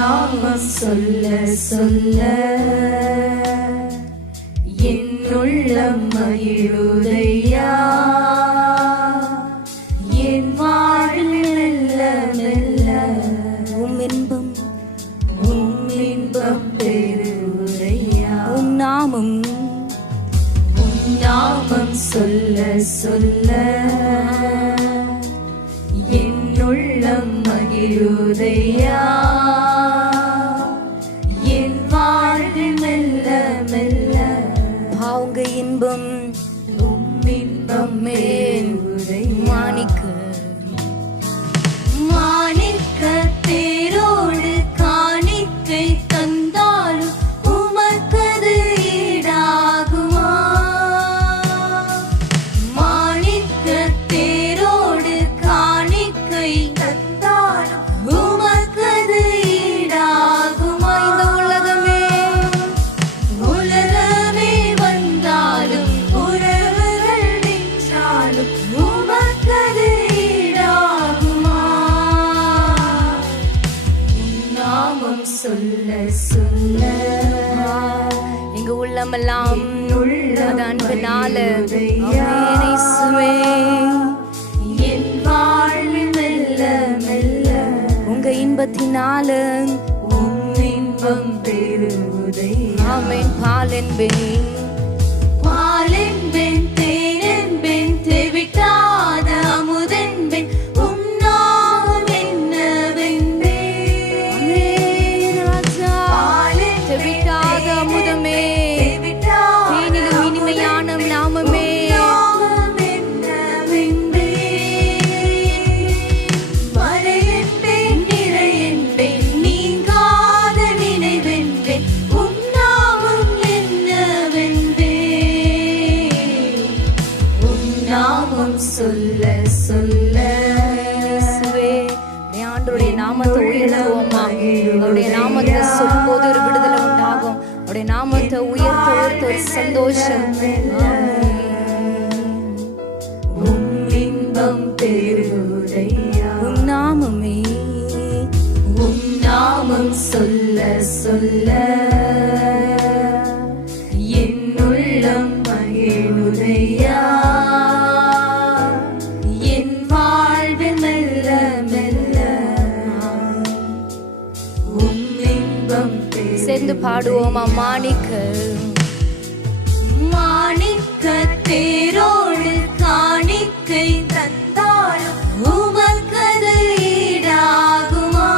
நாமம் சொல்ல சொல்ல என் உள்ளம் மகிழுதையா. என் வாழ்வில் மெல்ல மெல்ல இன்பம் பெறுதையா. நாமம் சொல்ல சொல்ல என் உள்ளம் மகிழுதையா. என் வாழ்வில் மெல்ல மெல்ல உங்க இன்பம் மாணிக்க மாணிக்க தேரோடு காணிக்கை தந்தாலும் உமக்கது ஈடாகுமா. மாணிக்க தேரோடு காணிக்கை தந்தாலும் உமக்கது ஈடாகுமா. இந்த உலகமே வந்தாலும் உறவுகள் நின்றாலும் உமக்கது ஈடாகுமா. நாமம் சொல்ல சொல்ல எங்க உள்ளமெல்லாம் அன்பினால என் வாழ்வில் மெல்ல மெல்ல உங்க இன்பத்தினால இன்பம் பெறுதையா. ஆமென். பாலென்பேன் தேனென்பேன் தெவிட்டாத அமுதென்பேன் உம் நாமம் என்னவென்பேன். ராஜா தெவிட்டாத அமுதமே தேனிலும் இனிமையான நாமமே மறையென்பேன் நிறையென்பேன் நீங்காத நினைவென்பேன் உம் நாமம் என்னவென்பேன். உம் நாமம் சொல்ல சொல்ல ஆண்டவருடைய நாமத்தை உயர்த்துவோமா. அவருடைய நாமத்தை சொல்லும்போது ஒரு விடுதலை உண்டாகும். அவருடைய நாமத்தை உயர்த்த ஒரு சந்தோஷம். உம் இன்பம் பெறுதையா. உம் நாமமே உம் நாமம் சொல்ல சொல்ல என் உள்ளம் மகிழுதையா. என் வாழ்வில் மெல்ல மெல்ல உம் இன்பம் சேர்ந்து பாடுவோமா. மாணிக்க தேரோடு காணிக்கை தந்தாலும் உமக்கது ஈடாகுமா.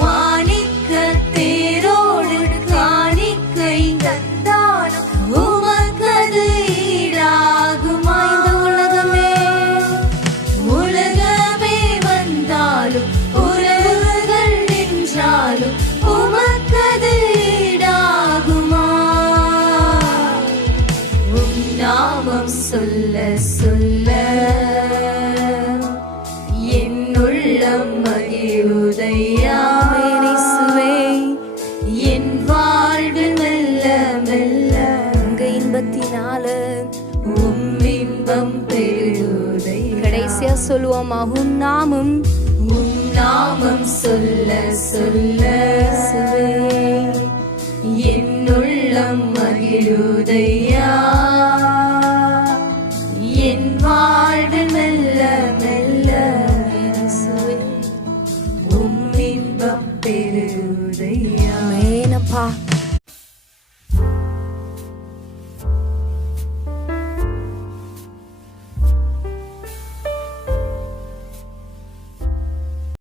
மாணிக்க தேரோடு காணிக்கை தந்தாலும் உமக்கது ஈடாகுமா. இந்த உலகமே வந்தாலும் உறவுகள் நின்றாலும் உமக்கது ஈடாகுமா. உம் நாமம் சொல்ல சொல்ல என் உள்ளம் மகிழுதையா. என் வாழ்வில் மெல்ல மெல்ல உங்க இன்பத்தினால உம் இன்பம் பெறுதையா. கடைசியா சொல்லுவோமா. உம் நாமம் சொல்ல சொல்ல என் உள்ளம் மகிழுதையா. என் வாழ்வில் மெல்ல மெல்ல உம் இன்பம் பெறுதையா.